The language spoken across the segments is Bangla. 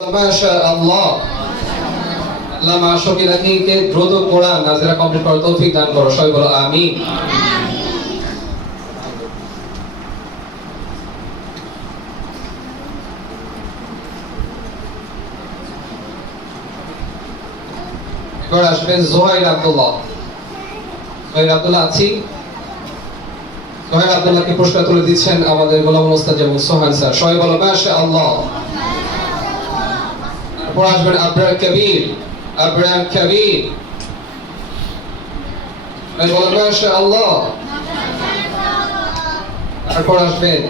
মাশাআল্লাহ। আল্লাহ মাশাআল্লাহ রাখিকে দ্রুত কোরআন নাযিলা কমপ্লিট করার তৌফিক দান করো। সবাই বলো আমিন। এবার আসবেন জোহাইর আব্দুল্লাহ। জোহাইর আব্দুল্লাহ আছি। জোহাইর আব্দুল্লাহকে পুরস্কার তুলে দিচ্ছেন আমাদের গোলাম ওস্তাদ এবং সোহান স্যার। সবাই বলো মাশাআল্লাহ। তারপর আসবেন আবরার কবির। আবরার কবির। সবাই বলো মাশাআল্লাহ। তারপর আসবেন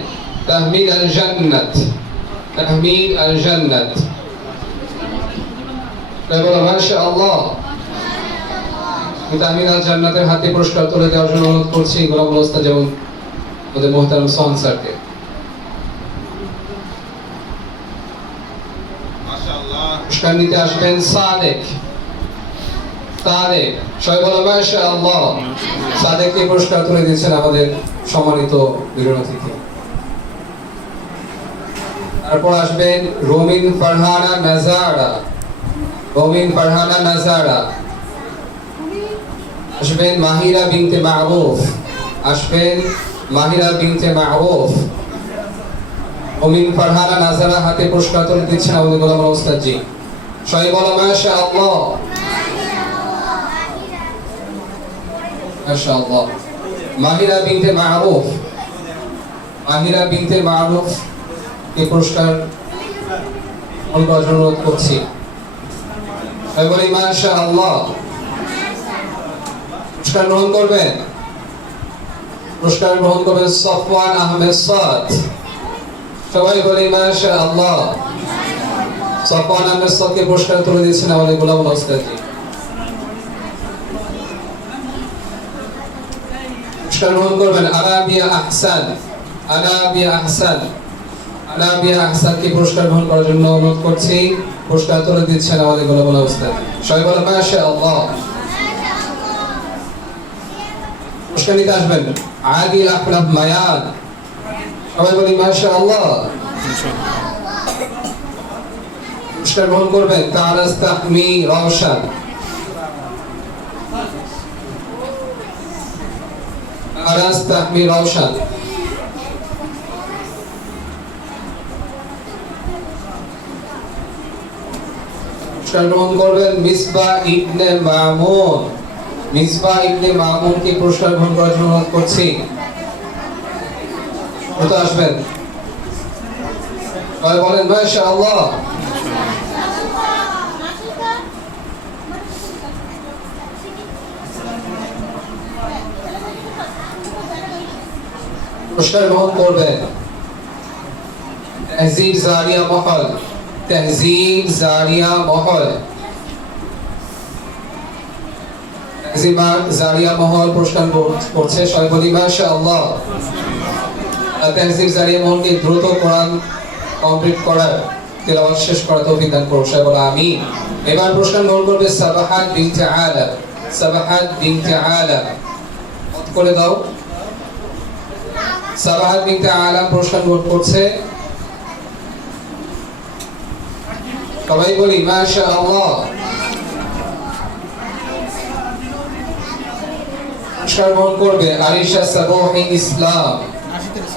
তাহমিদ আল জান্নাত। তাহমিদ আল জান্নাত। সবাই বলো মাশাআল্লাহ। তাহমিদ আল জান্নাতের হাতে পুরস্কার তুলে দেওয়ার জন্য অনুরোধ করছি গোলাম ওস্তাদ এবং আমাদের মোহতারাম সোহান স্যারকে। পুরস্কার নিতে আসবেন সাদেক। সাদেক। সবাই বলো মাশাআল্লাহ। সাদেককে পুরস্কার তুলে দিচ্ছেন আমাদের সম্মানিত বিশেষ অতিথি। তারপর আসবেন রোমিন ফারহানা নাজারা। রোমিন ফারহানা নাজারা। আসবেন মাহিরা বিনতে মারুফ। আসবেন মাহিরা বিনতে মারুফ। রোমিন ফারহানা নাজারা হাতে পুরস্কার তুলে দিচ্ছেন আমাদের গোলাম ওস্তাদ জি। সবাই বলো মাশাআল্লাহ। মাশাআল্লাহ। মাহিরা বিনতে মারুফ। মাহিরা বিনতে মারুফ এই পুরস্কার অনুরোধ করছি। সবাই বলি মাশাআল্লাহ। পুরস্কার গ্রহণ করবেন। পুরস্কার গ্রহণ করবেন সফওয়ান আহমেদ সাদ। সবাই বলি মাশাআল্লাহ। সফওয়ান আহমেদ সাদকে পুরস্কার তুলে দিচ্ছেন আমাদের গোলাম ওস্তাদ জি। পুরস্কার গ্রহণ করবেন আরাবিয়া আহসান। আরাবিয়া আহসান। আরাবিয়া আহসানকে পুরস্কার গ্রহণ করার জন্য অনুরোধ করছি। পুরস্কার তুলে দিচ্ছেন আমাদের গোলাম ওস্তাদ। সবাই বলি মাশাআল্লাহ। পুরস্কার নিতে আসবেন আদিল আফলাফ মায়াদ। সবাই বলি মাশাআল্লাহ। পুরস্কার গ্রহণ করবেন তারাস তাহমি রওশন। তারাস তাহমি রওশন। পুরস্কার গ্রহণ করবেন মিসবাহ ইবনে মামুন। মিসবাহ ইবনে মামুনকে পুরস্কার গ্রহণ করার জন্য অনুরোধ করছি। কত আসবেন? সবাই বলেন মাশাআল্লাহ। পুরস্কার গ্রহণ করবেন তাহজিব জারিয়া মহল। তাহজিব জারিয়া মহল। জারিয়া মহল পুরস্কার করছে। সবাই বলি মাশাআল্লাহ। তাহজিব জারিয়া মহলকে দ্রুত কোরআন কমপ্লিট করার তেলাওয়াত শেষ করার তৌফিক দান করুন। সবাই বলো আমিন। এবার পুরস্কার গ্রহণ করবে সাবাহাত বিনতে আলাম। সাবাহাত বিনতে আলাম। কত করে দাও। সাবাহাত বিনতে আলাম পুরস্কার গ্রহণ করছে। সবাই বলি মাশাআল্লাহ। পুরস্কার গ্রহণ করবে আরিশা সাবুহি ইসলাম।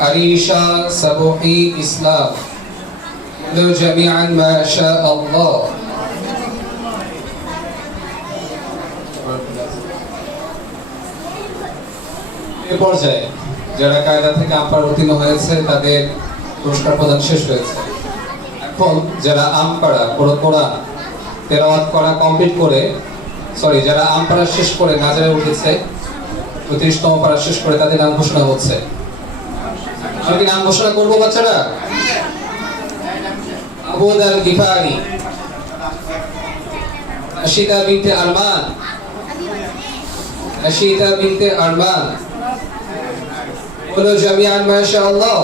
আরিশা সাবুহি ইসলাম। লো জামিআন মাশাআল্লাহ। এই পর্যায়ে যারা কায়দা থেকে আম্পায়ার উত্তীর্ণ হয়েছে তাদের পুরস্কার প্রদান শেষ হয়েছে। এখন যারা আম্পায়ার কোরআন তেলাওয়াত করা কমপ্লিট করে যারা আম্পায়ার শেষ করে নাজারে উঠেছে ৩৫তম পারা শেষ করে তাদের নাম ঘোষণা হচ্ছে। আমি কি নাম ঘোষণা করবো বাচ্চারা? আবু দার গিফারি। আশিতা বিনতে আরমান। আশিতা বিনতে আরমান। বলো জামিআন মাশাআল্লাহ।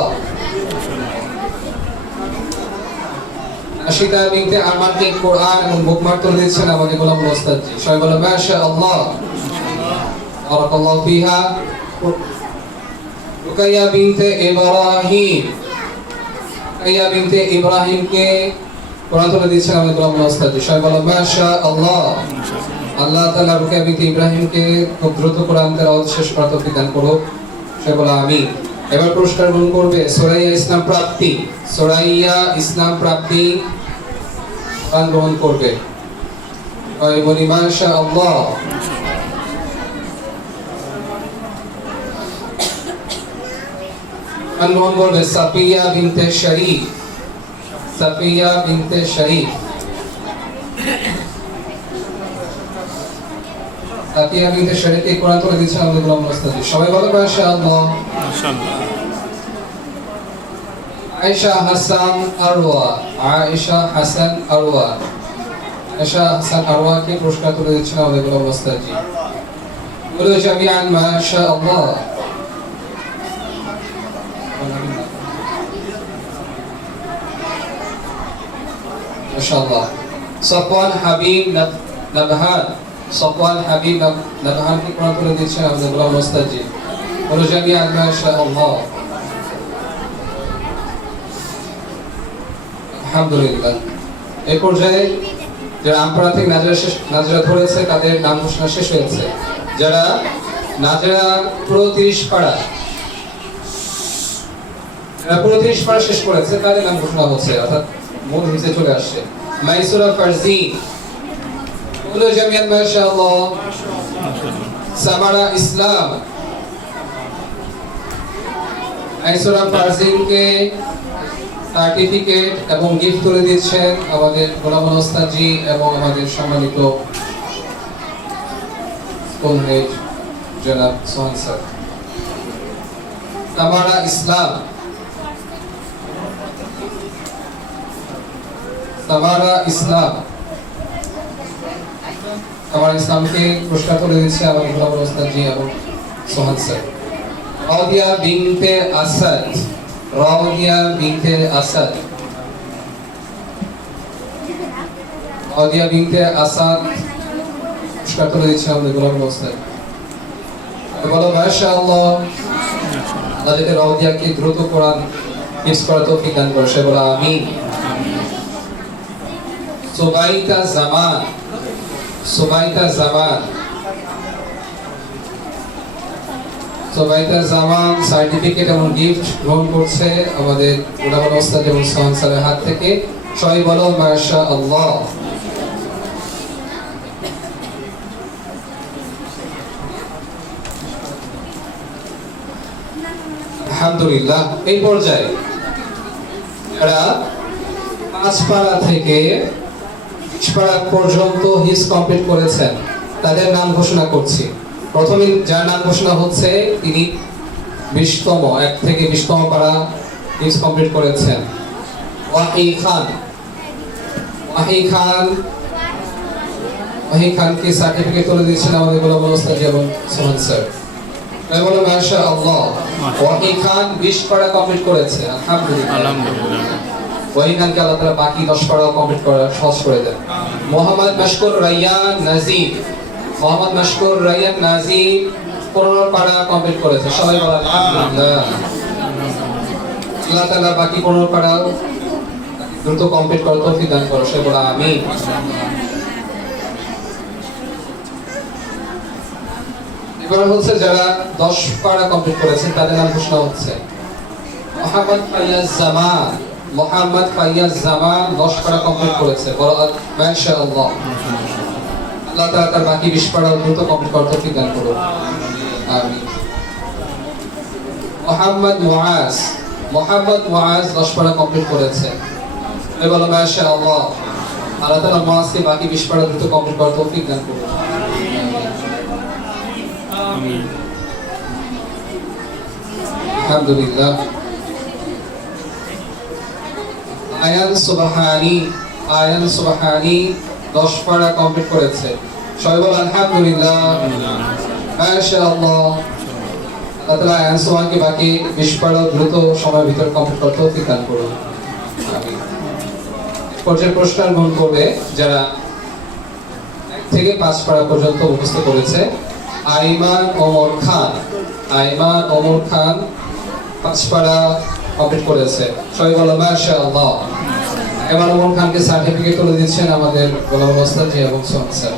আশিতা বিনতে আরমানকে কোরআন এবং বুকমার্ক তুলে দিচ্ছেন আমাদের গোলাম ওস্তাদ জি। সবাই বলো মাশাআল্লাহ। বারাকাল্লাহু ফিহা। রুকাইয়া বিনতে ইব্রাহিম। রুকাইয়া বিনতে ইব্রাহিমকে কোরআন তুলে দিচ্ছেন আমাদের গোলাম ওস্তাদজি। সবাই বলো মাশা আল্লাহ। আল্লাহ তাআলা রুকিয়া বিনতে ইব্রাহিমকে খুব দ্রুত কোরআন তেলাওয়াত শেষ করার তৌফিক দান করুক। সবাই বলো আমিন। এবার পুরস্কার গ্রহণ করবে সুরাইয়া ইসলাম প্রাপ্তি। সুরাইয়া ইসলাম প্রাপ্তি কোরআন গ্রহণ করবে। সবাই বলি মাশা আল্লাহ। কোরআন গ্রহণ করবে সাফিয়া বিনতে শরীফ। সাফিয়া বিনতে শরীফ। সাফিয়া বিনতে শরীফকে কোরআন তুলে দিচ্ছেন আমাদের গোলাম ওস্তাদজি। সবাই বলো মাশাআল্লাহ। মাশাআল্লাহ। আয়েশা হাসান আরওয়া। আয়েশা হাসান আরওয়া। আয়েশা হাসান আরওয়াকে পুরস্কার তুলে দিচ্ছেন আমাদের গোলাম ওস্তাদজি। বলো জামিআন মাশাআল্লাহ। মাশাআল্লাহ। সফওয়ান হাবিব নবহান। সফওয়ান হাবিব নবহানকে কোরআন তুলে দিচ্ছেন আমাদের গোলাম ওস্তাদজি। বলো জামিআন মাশাআল্লাহ। আলহামদুলিল্লাহ। এই পর্যায়ে যারা আমপাড়া থেকে নাজরা ধরেছে তাদের নাম ঘোষণা শেষ হয়েছে। যারা নাজরা পুরো 30 পাড়া শেষ করেছে তাদের নাম ঘোষণা হচ্ছে, অর্থাৎ মূল হিসেবে চলে আসছে। মাইসুরা ফারজিন। বলো জামিয়ান মাশাআল্লাহ। সামারা ইসলাম। মাইসুরা ফারজিনকে সার্টিফিকেট এবং গিফট তুলে দিচ্ছেন আমাদের গোলাম ওস্তাদজি এবং আমাদের সম্মানিত স্কুল হেড জনাব সোহান স্যার। সামারা ইসলাম। সামারা ইসলাম। সামারা ইসলামকে পুরস্কার তুলে দিচ্ছে আমাদের গোলাম ওস্তাদজি এবং সোহান স্যার। রাদিয়া বিনতে আসাদ। রাদিয়া বিনতে আসাদ। রাদিয়া বিনতে আসাদ পুরস্কার তুলে দিচ্ছে আমাদের গোলাম ওস্তাদ। বলো মাশাআল্লাহ। আল্লাহ যাতে রাদিয়াকে দ্রুত কোরআন হিফজ করার তৌফিক দান করে, সে বলো আমিন। সুবাইতা জামান। সুবাইতা জামান। সুবাইতা জামান সার্টিফিকেট এবং গিফট গ্রহণ করছে আমাদের গোলাম ওস্তাদ এবং সোহান স্যারের হাত থেকে। সবাই বলো মাশাআল্লাহ। আলহামদুলিল্লাহ। এই পর্যায়ে যারা 5 পাড়া থেকে 20 পাড়া পর্যন্ত হিফজ কমপ্লিট করেছেন তাদের নাম ঘোষণা করছি। প্রথমে যার নাম ঘোষণা হচ্ছে তিনি 20তম 1 থেকে 20তম পাড়া হিফজ কমপ্লিট করেছেন। ওয়াহি খান। ওয়াহি খান। ওয়াহি খানকে সার্টিফিকেট তুলে দিচ্ছেন আমাদের গোলাম ওস্তাদজি এবং সোহান স্যার। তাই বলো মাশাআল্লাহ। ওয়াহি খান 20 পাড়া কমপ্লিট করেছে। আলহামদুলিল্লাহ। আলহামদুলিল্লাহ। ওয়াহি খানকে আল্লাহ তাআলা বাকি 10 পাড়া কমপ্লিট করা সহজ করে দেন। মোহাম্মদ মাশকুর রায়ান নাজিব। মোহাম্মদ মাশকুর রায়ান নাজিব 15 পাড়া কমপ্লিট করেছে। সবাই বলো আলহামদুলিল্লাহ। আল্লাহ তাআলা বাকি 15 পাড়া দ্রুত কমপ্লিট করার তৌফিক দান করো, সে বলো আমিন। এবার হচ্ছে যারা 10 পাড়া কমপ্লিট করেছেন তাদের নাম ঘোষণা হচ্ছে। মোহাম্মদ ফাইয়াজ জামান। মোহাম্মদ ফাইয়াজ জামান 10 পাড়া কমপ্লিট করেছে। বলো মাশাআল্লাহ। আল্লাহ তাআলা তার বাকি 20 পাড়া দ্রুত কমপ্লিট করার তৌফিক দান করুন, আমিন। মোহাম্মদ মুআজ। মোহাম্মদ মুআজ 10 পাড়া কমপ্লিট করেছে। বলো মাশাআল্লাহ। আল্লাহ তাআলা মুআজকে বাকি 20 পাড়া দ্রুত কমপ্লিট করার তৌফিক দান করুন, আমিন। আলহামদুলিল্লাহ। আয়ান সুবহানী। আয়ান সুবহানী 10 পাড়া কমপ্লিট করেছে। সবাই বলো আলহামদুলিল্লাহ। মাশাআল্লাহ। আল্লাহ তাআলা আয়ান সুবহানীকে বাকি 20 পাড়া দ্রুত সময়ের ভিতরে কমপ্লিট করতে তৌফিক দান করুন, আমিন। পর্যায়ে পুরস্কার গ্রহণ করবে যারা 1 থেকে 5 পাড়া পর্যন্ত মুখস্থ করেছে। আইমান ওমর খান। আইমান ওমর খান 5 পাড়া কমপ্লিট করেছে। সবাই বলো মাশাআল্লাহ। এমানুল খানকে সার্টিফিকেট তুলে দিচ্ছেন আমাদের গোলাম ওস্তাদ জি এবং সোহান স্যার।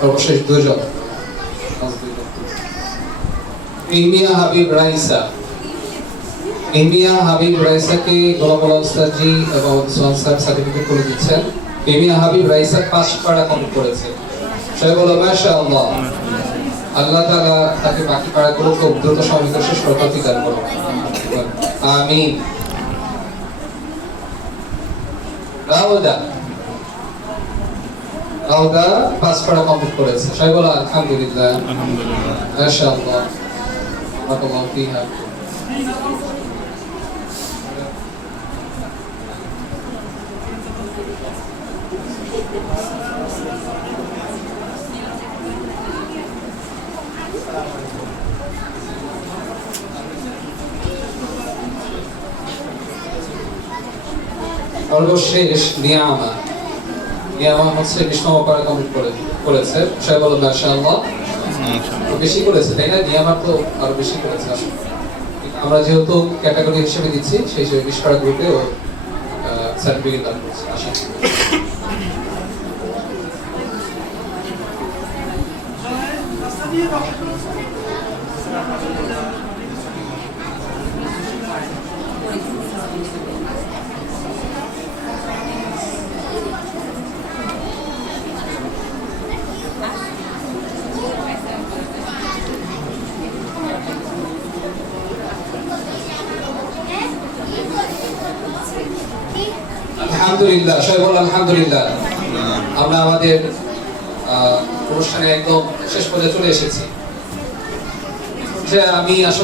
সর্বশেষ দুজন ইমিয়া হাবিব রাইসা। ইমিয়া হাবিব রাইসাকে গোলাম ওস্তাদ জি এবং সোহান স্যার সার্টিফিকেট তুলে দিচ্ছেন। ইমিয়া হাবিব রাইসা 5 পারা কমপ্লিট করেছে। সবাই বলো মাশাআল্লাহ। আল্লাহ তাআলা তাকে বাকি পারাগুলো খুব দ্রুত সময়ের মধ্যে শেষ করতে তৌফিক দান করুন। আমিন। রাউদা 5 পারা কমপ্লিট করেছে। সবাই বলো আলহামদুলিল্লাহ। আলহামদুলিল্লাহ। মাশাআল্লাহ। বারাকাল্লাহু ফিহা। সর্বশেষ নিয়ামা হচ্ছে 20 পারা কমপ্লিট করেছে। সবাই বলো মাশাআল্লাহ। বেশি করেছে তাই না? নিয়ামা তো আরো বেশি করেছে আসলে। আমরা যেহেতু ক্যাটাগরি হিসেবে দিচ্ছি সেই হিসেবে 20 পারা গ্রুপে ও সার্টিফিকেট দান করছে। আশা করি আলহামদুলিল্লাহ। সবাই বলো আলহামদুলিল্লাহ। আমরা আমাদের অনুষ্ঠানে একদম শেষ পর্যায়ে চলে এসেছি। যে আমি আসলে